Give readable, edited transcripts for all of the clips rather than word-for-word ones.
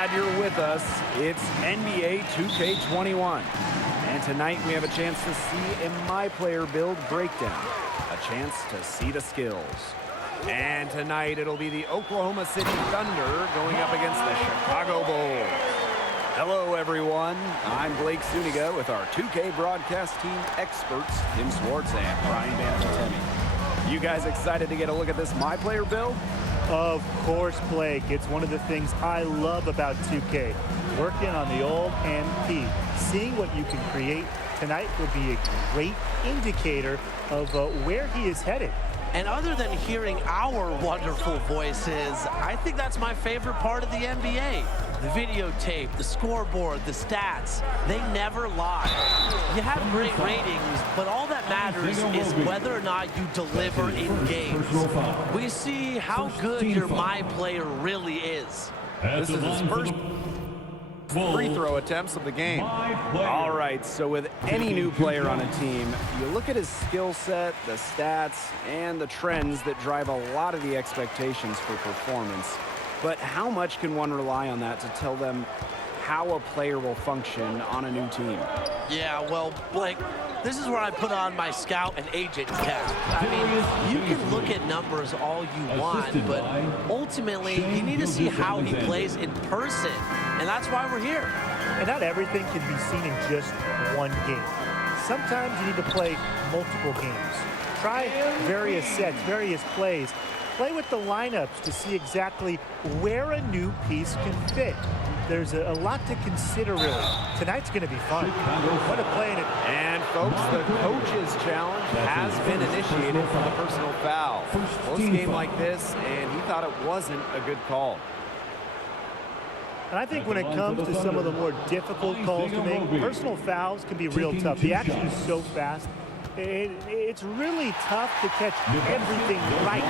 Glad you're with us. It's NBA 2K21. And tonight we have a chance to see a My Player build breakdown. A chance to see the skills. And tonight it'll be the Oklahoma City Thunder going up against the Chicago Bulls. Hello everyone, I'm Blake Suniga with our 2K broadcast team experts, Tim Swartz and Brian Banfatemi. You guys excited to get a look at this My Player build? Of course, Blake. It's one of the things I love about 2K. Working on the old MP. Seeing what you can create tonight would be a great indicator of where he is headed. And other than hearing our wonderful voices, I think that's my favorite part of the NBA. The videotape, the scoreboard, the stats, they never lie. You have great ratings, but all that matters is whether or not you deliver in games. We see how good your My Player really is. This is his first free throw attempts of the game. All right, so with any new player on a team, you look at his skill set, the stats, and the trends that drive a lot of the expectations for performance. But how much can one rely on that to tell them how a player will function on a new team? Yeah, well, Blake, this is where I put on my scout and agent cap. I mean, you can look at numbers all you want, but ultimately, you need to see how he plays in person, and that's why we're here. And not everything can be seen in just one game. Sometimes you need to play multiple games. try various sets, various plays. Play with the lineups to see exactly where a new piece can fit. There's a lot to consider, really. Tonight's going to be fun. What a play in it. And, folks, the coach's challenge has been initiated for the personal foul. Close game like this, and he thought it wasn't a good call. And I think when it comes to some of the more difficult calls to make, personal fouls can be real tough. The action is so fast. It's really tough to catch everything right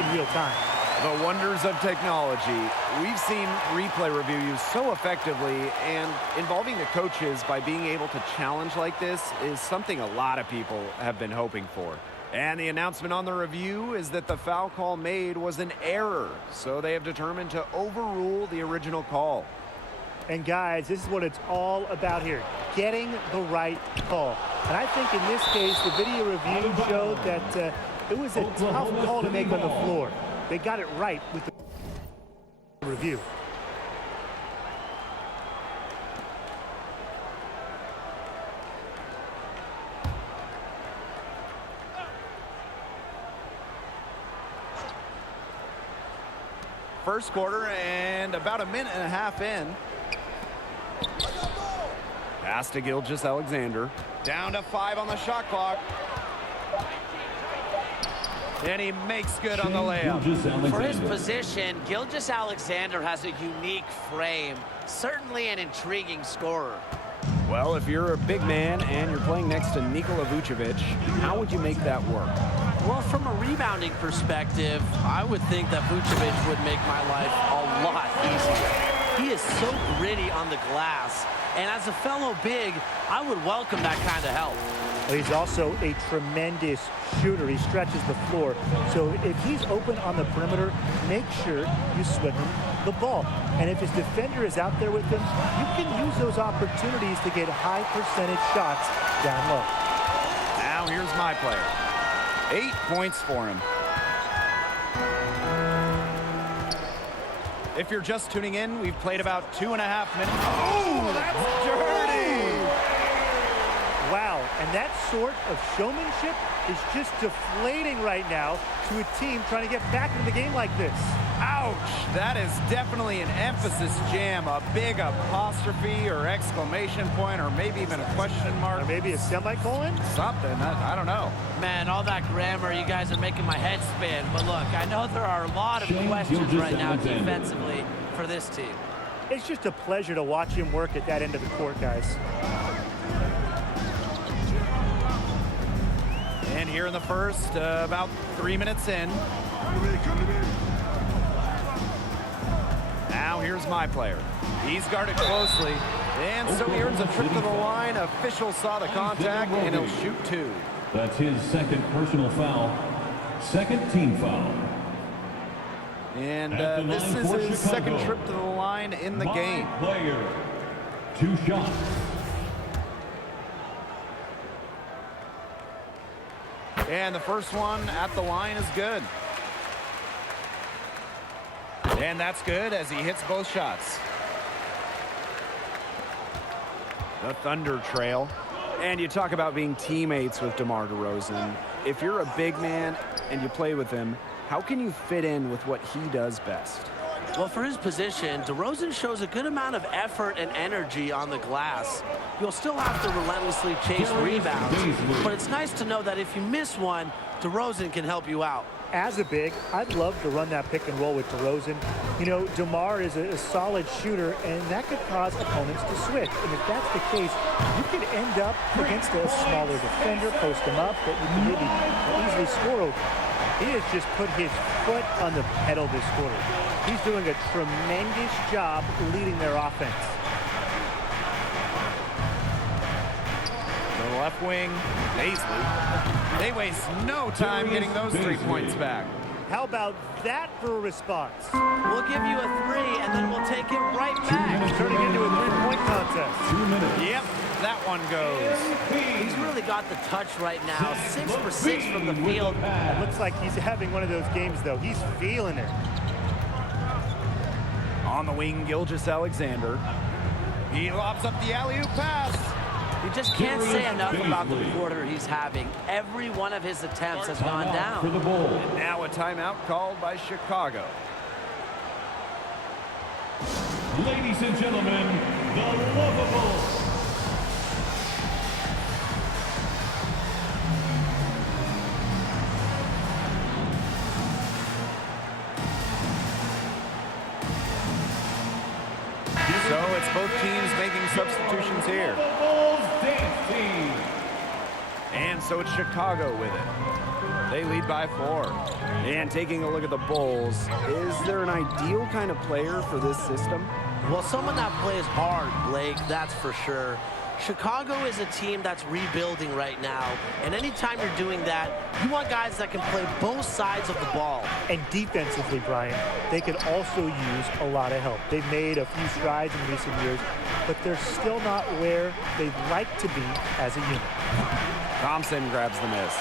in real time. The wonders of technology. We've seen replay review used so effectively, and involving the coaches by being able to challenge like this is something a lot of people have been hoping for. And the announcement on the review is that the foul call made was an error, so they have determined to overrule the original call. And guys, this is what it's all about here, getting the right call. And I think in this case, the video review showed that it was a tough call to make on the floor. They got it right with the review. First quarter and about a minute and a half in. Pass to Gilgeous-Alexander. Down to 5 on the shot clock. And he makes good on the layup. For his position, Gilgeous-Alexander has a unique frame. Certainly an intriguing scorer. Well, if you're a big man and you're playing next to Nikola Vucevic, how would you make that work? Well, from a rebounding perspective, I would think that Vucevic would make my life a lot easier. He is so gritty on the glass, and as a fellow big, I would welcome that kind of help. Well, he's also a tremendous shooter. He stretches the floor. So if he's open on the perimeter, make sure you swing him the ball. And if his defender is out there with him, you can use those opportunities to get high percentage shots down low. Now here's my player. 8 points for him. If you're just tuning in, we've played about 2.5 minutes. Oh, that's dirty! Wow, and that sort of showmanship is just deflating right now to a team trying to get back into the game like this. Ouch! That is definitely an emphasis jam, a big apostrophe or exclamation point, or maybe even a question mark. Or maybe a semicolon? Something, I don't know. Man, all that grammar, you guys are making my head spin. But look, I know there are a lot of questions right now defensively for this team. It's just a pleasure to watch him work at that end of the court, guys. And here in the first, about 3 minutes in. Now here's my player. He's guarded closely, and so he earns a trip to the line. Official saw the contact, and he'll shoot 2. That's his second personal foul. Second team foul. And this is his second trip to the line in the game. Player, 2 shots. And the first one at the line is good. And that's good as he hits both shots. The Thunder trail. And you talk about being teammates with DeMar DeRozan. If you're a big man and you play with him, how can you fit in with what he does best? Well, for his position, DeRozan shows a good amount of effort and energy on the glass. You'll still have to relentlessly chase rebounds, but it's nice to know that if you miss one, DeRozan can help you out. As a big, I'd love to run that pick and roll with DeRozan. You know, DeMar is a solid shooter, and that could cause opponents to switch. And if that's the case, you could end up against a smaller defender, post him up, that you can maybe easily score over. He has just put his foot on the pedal this quarter. He's doing a tremendous job leading their offense. The left wing, Paisley. They waste no time getting those 3 points back. How about that for a response? We'll give you a 3, and then we'll take it right back. Turning into a 3-point contest. 2 minutes. Yep, that one goes. He's really got the touch right now. 6 for 6 from the field. It looks like he's having one of those games, though. He's feeling it. On the wing, Gilgeous-Alexander. He lobs up the alley-oop pass. You just can't say enough about the Beasley. quarter he's having. Every one of his attempts has gone Timeout for the down. Bulls. And now a timeout called by Chicago. Ladies and gentlemen, the Lovables. So it's both teams making substitutions here. Lovables dance team. And so it's Chicago with it. They lead by 4. And taking a look at the Bulls, is there an ideal kind of player for this system? Well, someone that plays hard, Blake, that's for sure. Chicago is a team that's rebuilding right now, and anytime you're doing that, you want guys that can play both sides of the ball. And defensively, Brian, they could also use a lot of help. They've made a few strides in recent years, but they're still not where they'd like to be as a unit. Thompson grabs the miss.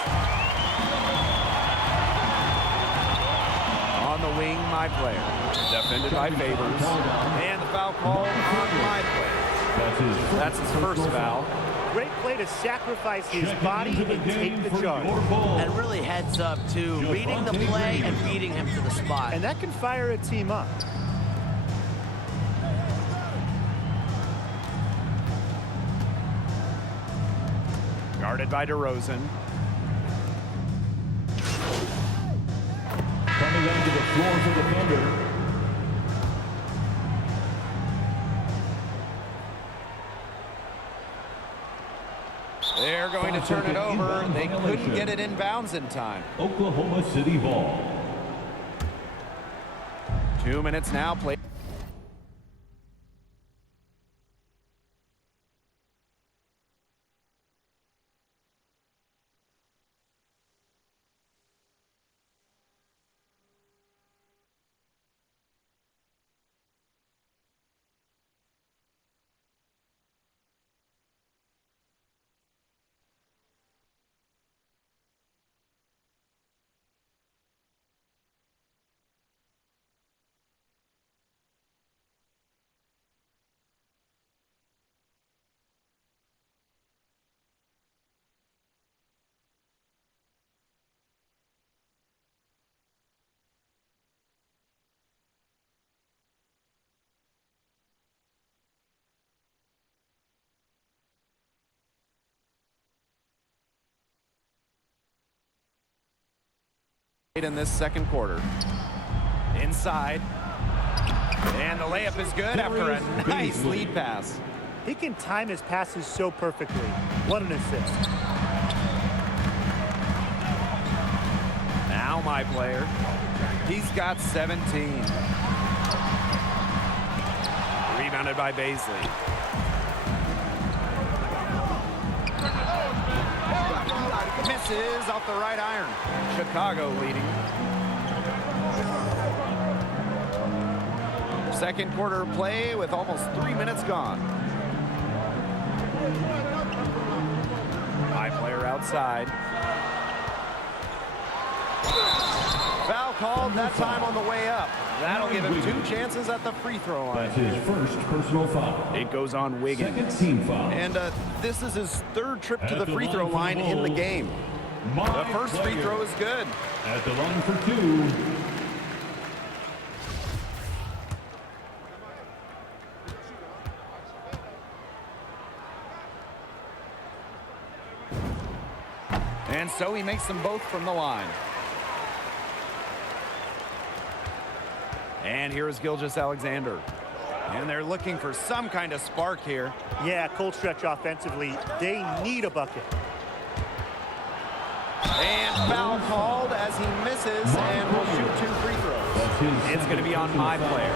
On the wing, my player. Defended by Favors. And the foul called on my player. That's his first foul. Great play to sacrifice his body and take the charge. And really heads up, too, reading the play and beating him to the spot. And that can fire a team up. Guarded by DeRozan. Coming onto the floor for the Thunder. They're going to turn it over. They couldn't get it in bounds in time. Oklahoma City ball. 2 minutes now played. In this second quarter. Inside. And the layup is good after a nice lead pass. He can time his passes so perfectly. What an assist. Now my player. He's got 17. Rebounded by Beasley. Misses off the right iron. Chicago leading. Second quarter play with almost 3 minutes gone. My player outside. Foul called that time on the way up. That'll give him 2 chances at the free throw line. That's his first personal foul. It goes on Wiggins. Second team foul. And this is his 3rd trip to the free throw line in the game. The first free throw is good. At the line for 2. And so he makes them both from the line. And here's Gilgeous-Alexander. And they're looking for some kind of spark here. Yeah, cold stretch offensively. They need a bucket. And foul called as he misses and will shoot 2 free throws. It's going to be on my player.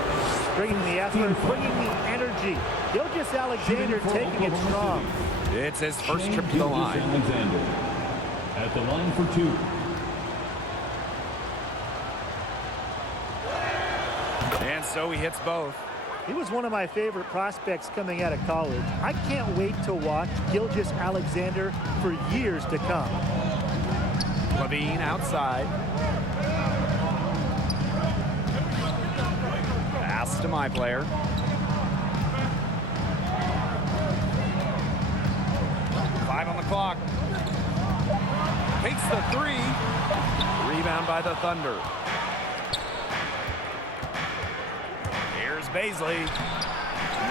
Bringing the effort, bringing the energy. Gilgeous-Alexander taking it strong. It's his first trip to the line. Alexander at the line for 2. And so he hits both. He was one of my favorite prospects coming out of college. I can't wait to watch Gilgeous-Alexander for years to come. Levine outside. Pass to my player. 5 on the clock. Takes the 3. Rebound by the Thunder. Here's Baisley.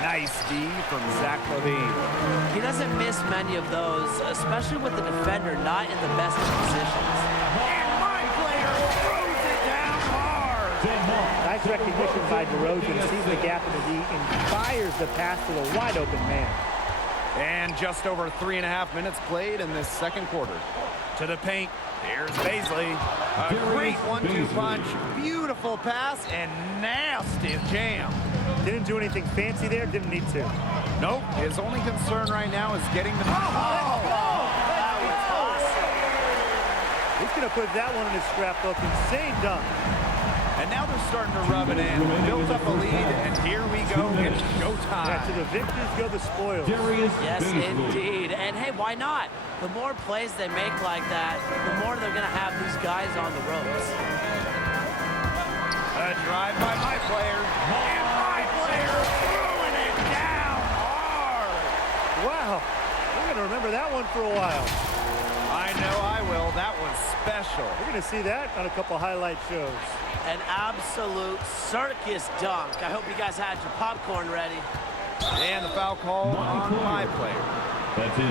Nice D from Zach LaVine. He doesn't miss many of those, especially with the defender not in the best of positions. And my player throws it down hard. Nice recognition by DeRozan. Sees the gap in the D and fires the pass to the wide open man. And just over 3.5 minutes played in this second quarter. To the paint. Here's Baisley. A great 1-2 punch. Beautiful pass and nasty jam. Didn't do anything fancy there. Didn't need to. Nope. His only concern right now is getting the... He's going to put that one in his scrapbook. Insane dunk. And now they're starting to rub it in. Built up a lead, and here we go. It's showtime. Yeah, to the victors go the spoils. Yes, indeed. And hey, why not? The more plays they make like that, the more they're going to have these guys on the ropes. A drive by my player. And my player throwing it down hard. Wow. We're going to remember that one for a while. I know I will. That was special. We're going to see that on a couple highlight shows. An absolute circus dunk. I hope you guys had your popcorn ready. And the foul call on my player.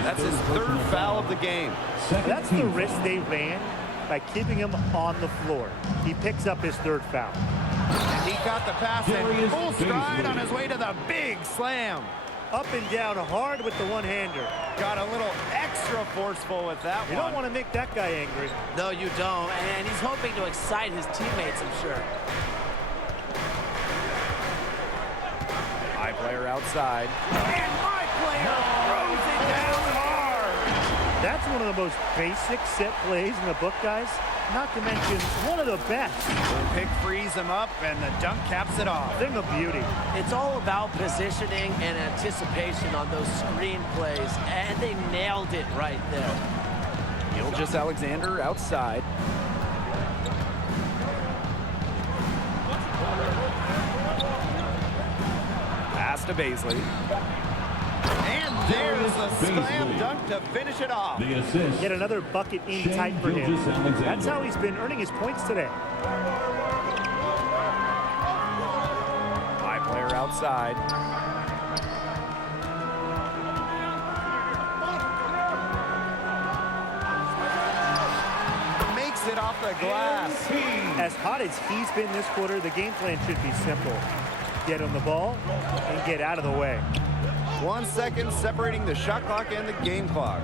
That's his third foul of the game. That's the risk they ran by keeping him on the floor. He picks up his third foul. And he got the pass in full stride on his way to the big slam. Up and down hard with the one-hander. Got a little extra forceful with that one. You don't want to make that guy angry. No, you don't. And he's hoping to excite his teammates, I'm sure. My player outside. And my player throws it down hard. That's one of the most basic set plays in the book, guys. Not to mention one of the best. The pick frees him up, and the dunk caps it off. Thing of beauty. It's all about positioning and anticipation on those screen plays, and they nailed it right there. NOHesi outside. Pass to Baisley. And there's the slam dunk to finish it off. The assist. Get another bucket in tight for him. That's how he's been earning his points today. My player outside. Makes it off the glass. As hot as he's been this quarter, the game plan should be simple. Get on the ball and get out of the way. 1 second separating the shot clock and the game clock.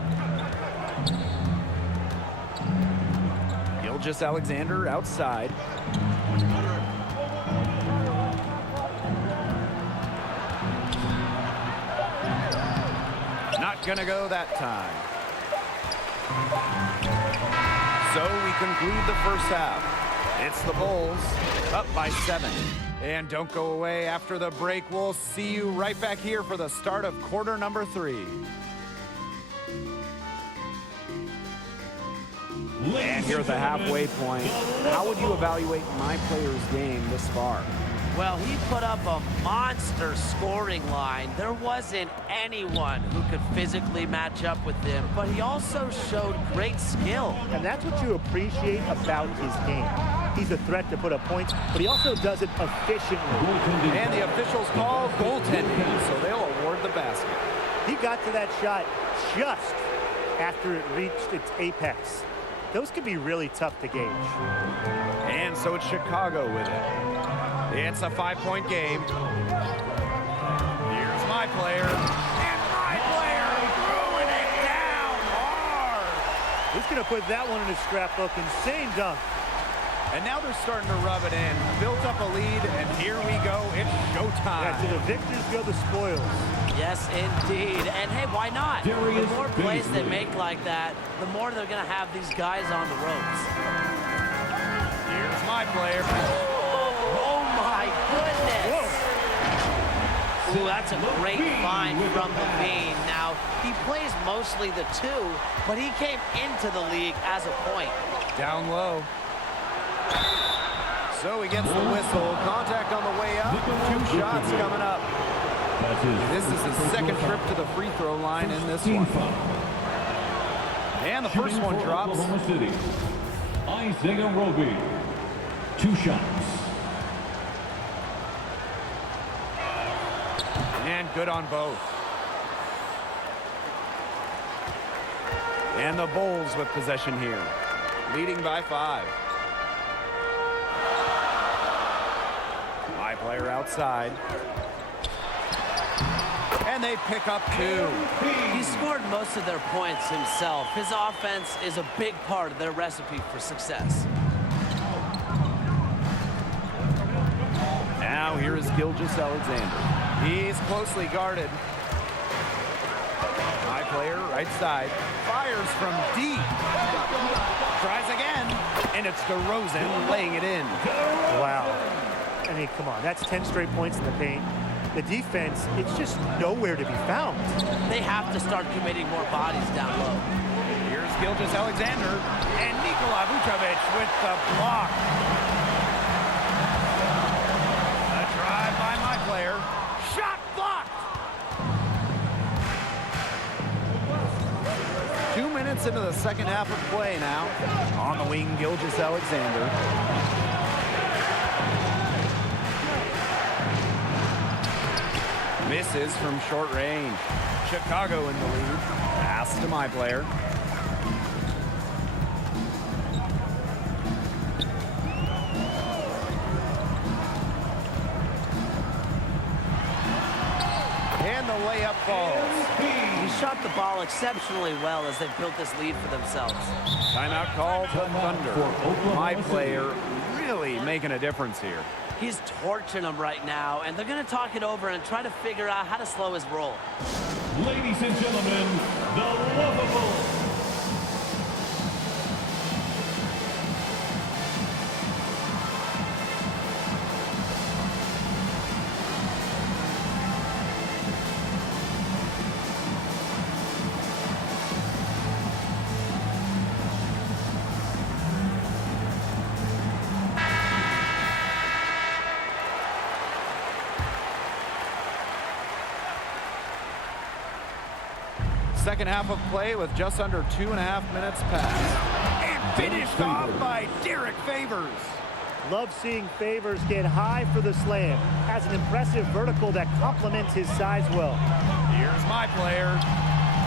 NOHesi outside. Not gonna go that time. So we conclude the first half. It's the Bulls up by 7. And don't go away after the break. We'll see you right back here for the start of quarter number 3. And here at the halfway point, how would you evaluate my player's game this far? Well, he put up a monster scoring line. There wasn't anyone who could physically match up with him, but he also showed great skill. And that's what you appreciate about his game. He's a threat to put up points, but he also does it efficiently. And the officials call goaltending, so they'll award the basket. He got to that shot just after it reached its apex. Those could be really tough to gauge. And so it's Chicago with it. It's a 5-point game. Here's my player. And my player throwing it down hard. He's going to put that one in his scrapbook. Insane dunk. And now they're starting to rub it in. Built up a lead, and here we go. It's showtime. Yeah, to the victors go the spoils. Yes, indeed. And hey, why not? The more plays they make like that, the more they're going to have these guys on the ropes. Here's my player. Oh my goodness. Ooh, that's a great find from LaVine. Now, he plays mostly the 2, but he came into the league as a point. Down low. So he gets the whistle. Contact on the way up. 2 shots coming up. This is his second trip to the free throw line in this one. And the first one For drops. Oklahoma City, Isaiah Roby. 2 shots. And good on both. And the Bulls with possession here, leading by 5. My player outside. And they pick up 2. He scored most of their points himself. His offense is a big part of their recipe for success. Now here is Gilgeous-Alexander. He's closely guarded. My player right side fires from deep. Tries again, and it's DeRozan laying it in. Wow. I mean, come on. That's 10 straight points in the paint. The defense, it's just nowhere to be found. They have to start committing more bodies down low. Here's Gilgeous-Alexander and Nikola Vucevic with the block. A drive by my player. Shot blocked. 2 minutes into the second half of play now. On the wing, Gilgeous-Alexander. Misses from short range. Chicago in the lead. Pass to my player. And the layup falls. He shot the ball exceptionally well as they built this lead for themselves. Timeout called the Thunder. My player really making a difference here. He's torching them right now, and they're going to talk it over and try to figure out how to slow his roll. Ladies and gentlemen, the lovable. Second half of play with just under 2.5 minutes passed. And finished off by Derek Favors. Love seeing Favors get high for the slam. Has an impressive vertical that complements his size well. Here's my player.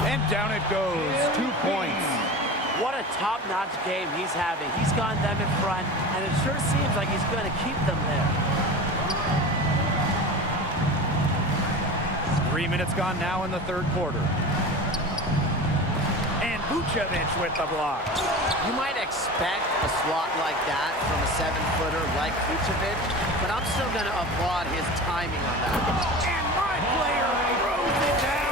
And down it goes. 2 points. What a top-notch game he's having. He's gotten them in front, and it sure seems like he's going to keep them there. 3 minutes gone now in the third quarter. And Vucevic with the block. You might expect a slot like that from a 7-footer like Vucevic, but I'm still going to applaud his timing on that. And my player throws it down.